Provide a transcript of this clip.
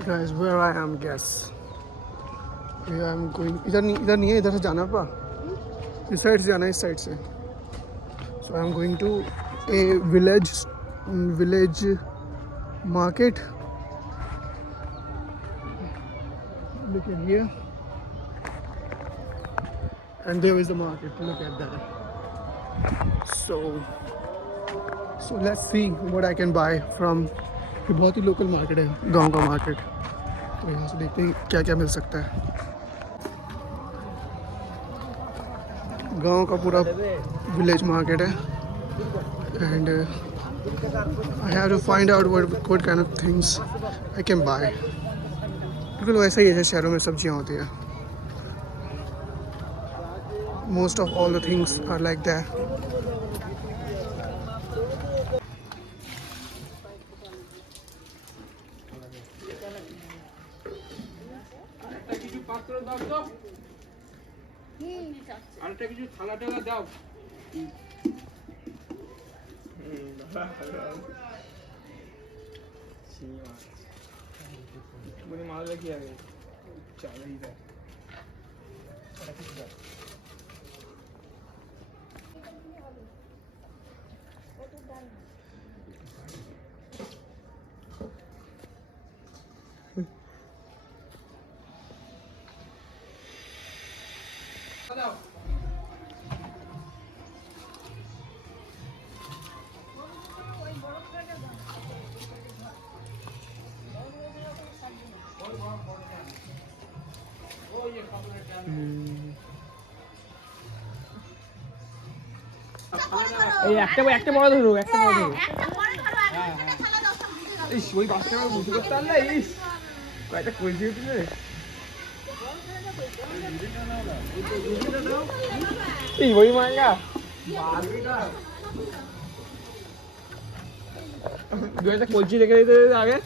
guys, where I am, guess. Here I am going. इधर नहीं है, इधर से जाना पा. इस साइड से जाना है, इस साइड से. So I am going to a village market. Look at here. And there is the market. Look at that. So let's see what I can buy from. ये बहुत ही लोकल मार्केट है, गांव का मार्केट. तो यहाँ से देखते हैं क्या क्या मिल सकता है. गांव का पूरा विलेज मार्केट है. And I have to find out what kind of things I can buy. बिल्कुल वैसा ही है जैसे शहरों में सब्जियाँ होती है. Most of all the things are like that. আরেকটা কিছু থালা টালা দাও। বলি মালটা কি আগে চালাই দেয়। এই একটা বড় ধরো, একটা বড় ধরো। হ্যাঁ হ্যাঁ। ইস ওই বাচ্চাটা বুঝতে করতে পারলে, ইস কয়টা কই দিয়ে দিলে। এই ওই মাঙ্গা দু একটা কলচি রেখে দিতে আগে।